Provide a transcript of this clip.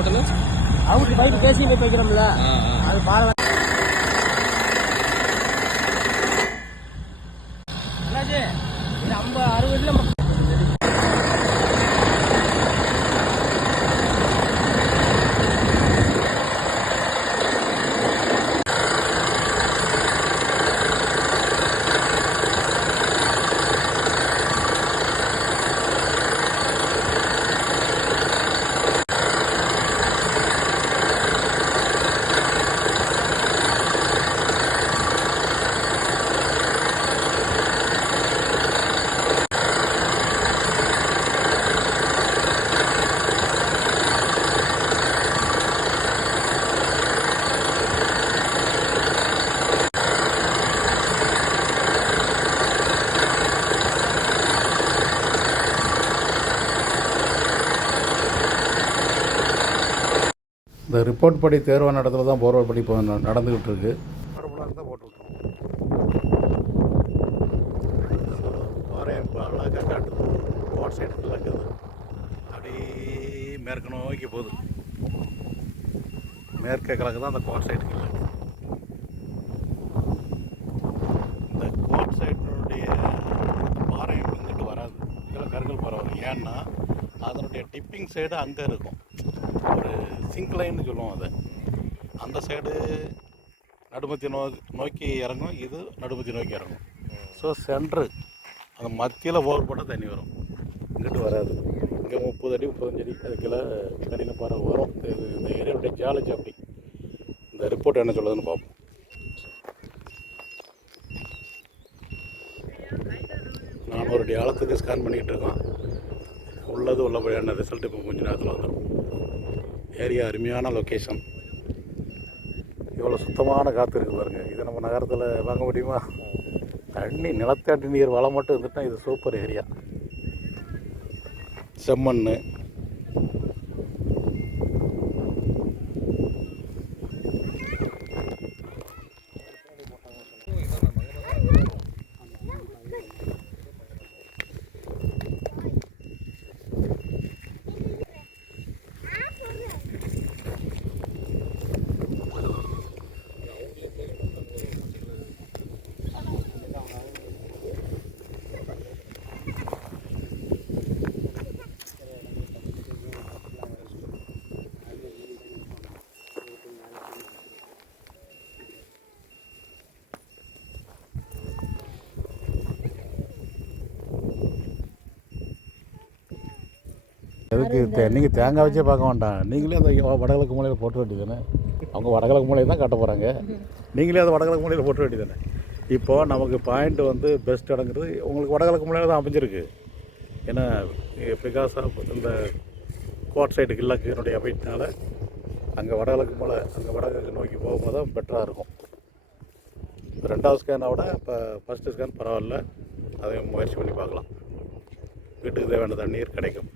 Hotel? Out bike பேசி போய் வைக்கிறோம்ல அது பாறை இந்த ரிப்போர்ட் படி தேர்வான இடத்துல தான் போர்வல் படி இப்போ நடந்துக்கிட்டு இருக்கு அழகாக சைடு இருக்குது அப்படியே மேற்கு நோக்கி போகுது மேற்கே கிழக்கு தான் அந்த கோட் சைடு கிழக்கு இந்த கோட் சைடினுடைய பாறை இங்கிட்டு வராது. இதில் கருங்கல் பாறை வரும் ஏன்னா அதனுடைய டிப்பிங் சைடு அங்கே இருக்கும். சிங்க் லைன்னு சொல்லுவோம் அதை. அந்த சைடு நடுமத்தி நோ நோக்கி இறங்கும் இது நடுமத்தி நோக்கி இறங்கும். ஸோ சென்ட்ரு அந்த மத்தியில் போர் போட்டால் தண்ணி வரும். இங்கிட்டு வராது. இங்கே முப்பது அடி முப்பத்தஞ்சு அடி அதுக்கெல்லாம் கடின பாறை வரும். இது இந்த ஏரியாவுடைய ஜியாலஜி அப்படி. இந்த ரிப்போர்ட் என்ன சொல்லுதுன்னு பார்ப்போம். நானூறு அடி ஆழத்துக்கு ஸ்கேன் பண்ணிக்கிட்டு இருக்கோம். உள்ளது உள்ளபடியான ரிசல்ட் இப்போ கொஞ்சம் நேரத்தில் வந்துடும் ஏரியா அருமையான லொக்கேஷன் இவ்வளோ சுத்தமான காற்று இருக்குது பாருங்க. இதை நம்ம நகரத்தில் வாங்க முடியுமா? தண்ணி நிலத்தடி நீர் வளம் மட்டும் இருந்துட்டா இது சூப்பர் ஏரியா செம்மண் எதுக்கு தே நீங்கள் தேங்காய் வச்சே பார்க்க வேண்டாம். நீங்களே அந்த வடகிழக்கு மூலையில் போட்டு வேண்டியதானே அவங்க வடகிழக்கு மூலையில் தான் காட்ட போகிறாங்க நீங்களே அந்த வடகிழக்கு மூலையில் போட்டு வேண்டியதானே இப்போது நமக்கு பாயிண்ட் வந்து பெஸ்ட் இடங்கிறது உங்களுக்கு வடகிழக்கு மூலையில் தான் அமைஞ்சிருக்கு. ஏன்னா பிகாஸ் ஆஃப் இந்த கோட் சைடு கிழக்கினுடைய அமைப்பினால அங்கே வடகிழக்கு மூலை அங்கே வடகிழக்கு நோக்கி போகும்போது தான் பெட்டராக இருக்கும். ரெண்டாவது ஸ்கேனை விட இப்போ ஃபஸ்ட்டு ஸ்கேன் பரவாயில்ல. அதையும் முயற்சி பண்ணி பார்க்கலாம். வீட்டுக்கு தேவையான தண்ணீர் கிடைக்கும்.